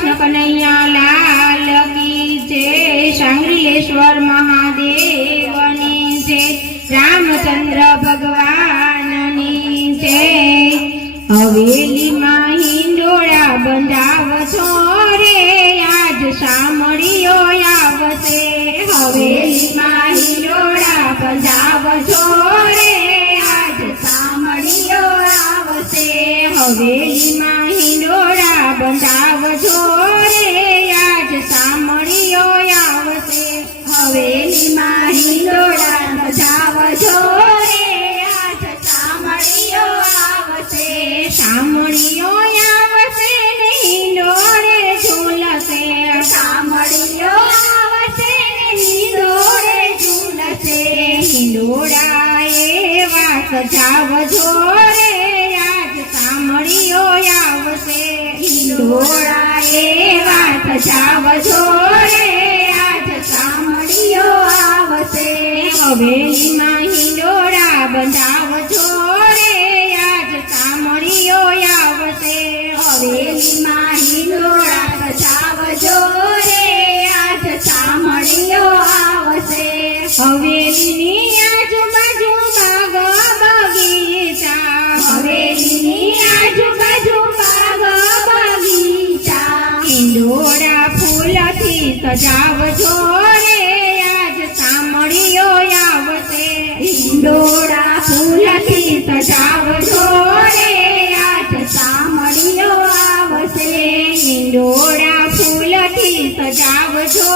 कृष्ण कन्हैया लाल की जय। सांगलीलेश्वर महादेवनी जय। रामचंद्र भगवाननी जय। हवेली में हिंडोळा बंधाव छो रे आज सामळियो आवशे। हवेली में हिंडोळा बंधाव छो रे आज सामळियो आवशे। हवेली में हिंडोळा बंधाव छो रे आज सामळियो आवशे। हवेली में हिंडोळा बंधाव छो रे आज सामळियो आवशे। सामळियो आवशे ने हिंडोळे झूलशे। सामळियो आवशे ने हिंडोळे झूलशे। हिंडोळा एवा सजावजो रे आज सामळियो आवशे। हिंडोळा एवा सजावजो रे आज सामळियो आवशे। हवेली में हिंडोळा बंधावजो रे आज सामळियो आवशे। हवेली में हिंडोळा सजावजो रे आज सामळियो आवशे। हवेली आजूबाजू बाग बगीचा। हवेली आजूबाजू बाग बगीचा। हिंडोळा फूलथी सजावजो रे आज सामळियो आवशे। हिंडोळा फूलथी सजावजो रे आज सामळियो आवशे। हिंडोळा फूलथी सजावजो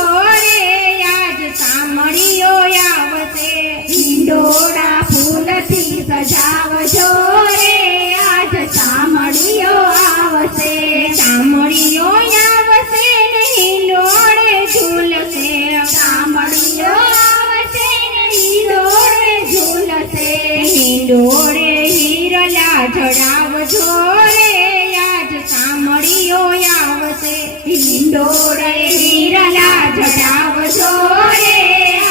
रे आज सामळियो आवशे। हिंडोळा फूलथी सजावजो रे आज सामळियो आवशे। सामळियो आवशे ने हिंडोळे झूलशे। सामळियो आवशे ने हिंडोळे झूलशे। हिंडोळे हिरला चढावजो रे आज सामळियो आवशे। हिंडोळे हिरला चढावजो रे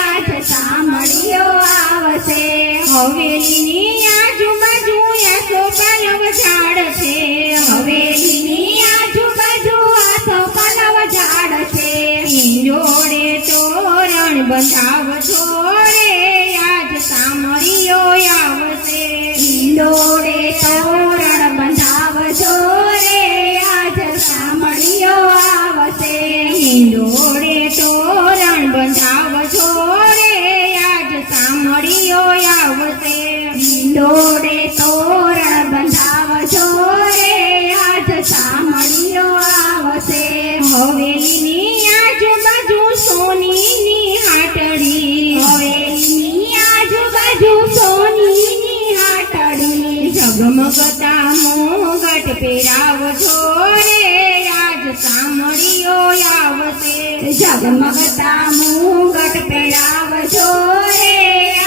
आज सामळियो आवशे। हवेलीनी आजूबाजू आसोपालव झाड छे। हवेलीनी आजूबाजू आसोपालव झाड छे। हिंडोळे तोरण बंधावजो रे आज सामळियो आवशे। हिंडोळे तोरण बंधावजो रे आज सामळियो आवशे। हिंडोळे तोरण बंधावजो रे आज सामळियो आवशे। हिंडोळे तोरण बंधावजो रे आज सामळियो आवशे। हवेलीनी आजूबाजू सोनीनी हाटड़ी। हवेलीनी आजूबाजू सोनीनी हाटड़ी। जगमगता मोंघट पेरावजो रे आज सामळियो आवशे। जगमगता मोंघट पेरावजो रे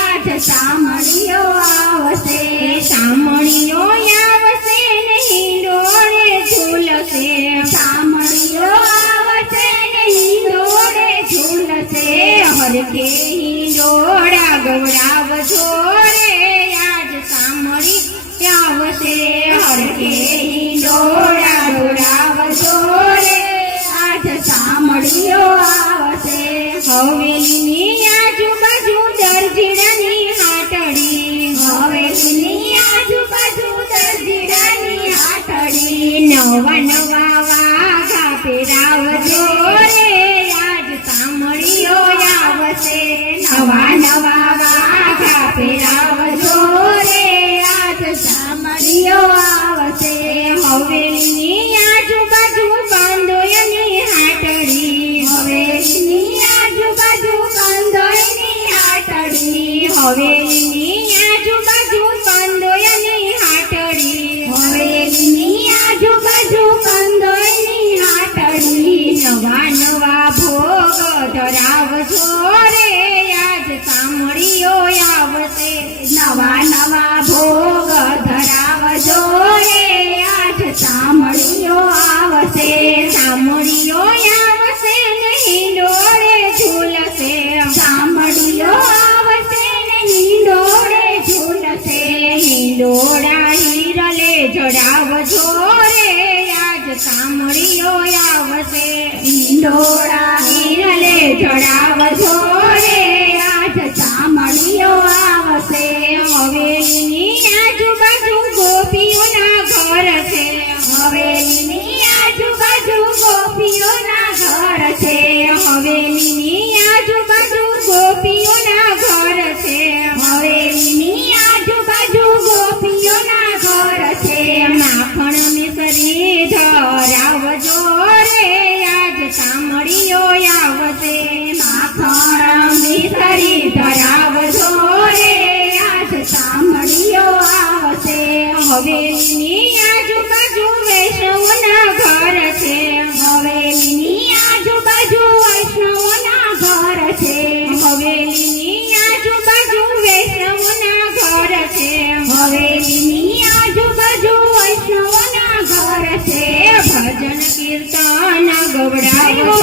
आज सामळियो आवशे। सामळियो आवशे ने हिंडोळे झूलशे। सामळियो आवशे ने हिंडोळे झूलशे। हरखे हिंडोळा गवडावजो रे आज सामळी आवशे। हरखे हिंडोळा गवडावजो रे आज सामळियो आवशे। हवेलीनी आजूबाजू दरजीडानी हाटड़ी। हवेलीनी आजूबाजू दरजीडानी हाटड़ी। नवा नवा वाघा पेरावजो रे आज सामळियो आवशे। नवा नवा वाघा पेरावजो रे आज सामळियो आवशे। हवेलीनी आजूबाजू बांधोयनी हाटड़ी। हवेलीनी आजूबाजू बांधोयनी हाटड़ी। हवेलीनी आजूबाजू बांधोयनी हाटड़ी। हवेलीनी आजूबाजू बांधोयनी हाटड़ी। नवा नवा भोग धरावजो रे आज सामळियो आवशे। नवा नवा भोग धरावजो रे आज सामळियो आवशे। सामळियो आवशे ने हिंडोळे झूलशे। सामळियो आवशे ने हिंडोळे झूलशे। हिंडोळा हिरले चढावजो रे आज સાંભળીઓ આવશે હિંડોળા હિરલે ચડાવજો રે આજ સાંભળીઓ આવશે હવેલીની આજુબાજુ ગોપીઓના ઘર છે હવેલીની આજુબાજુ ગોપીઓના ઘર છે હવેલીની આજુબાજુ ગોપીઓના ઘર છે હવેલીની આજુબાજુ ગોપીઓના ઘર છે માખણ મિસરી ધરાવજો રે આજ સાંભળીઓ આવશે માખણ મિસરી ધરાવજો રે આજ સાંભળીઓ આવશે હવેલીની આજુબાજુ વૈષ્ણવના ઘર છે હવેલીની આજુબાજુ વૈષ્ણવના ઘર છે હવેલીની આજુબાજુ વૈષ્ણવના ઘર છે હવેલીની આજુબાજુ વૈષ્ણવના ઘર છે ભજન કીર્તન ગવડાવો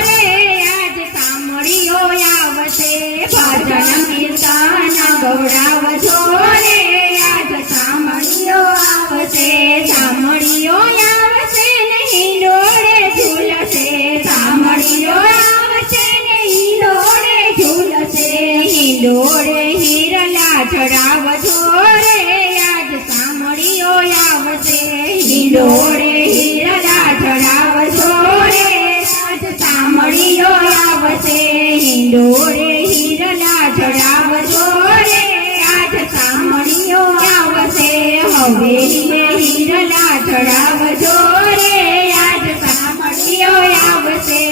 રે આજ સાંભળીઓ આવશે ભજન કીર્તન ગવડાવજો રે આજ સાંભળીઓ આવશે સાંભળીઓ આવશે ને હિંડોળે ઝૂલશે સાંભળીઓ આવશે ને હિંડોળે ઝૂલશે હિંડોળે હિરલા ચડાવજો રે આજ સાંભળીઓ આવશે હિંડોળે હિરલા ચડાવજો રે આજ સાંભળીઓ આવશે હિંડોળે હિરલા ચડાવજો રે આજ સાંભળીઓ આવશે હવેલીએ હિરલા ચડાવજો રે આજ સાંભળીઓ આવશે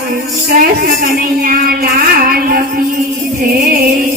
કૃષ્ણ કનૈયા લાલ કી જય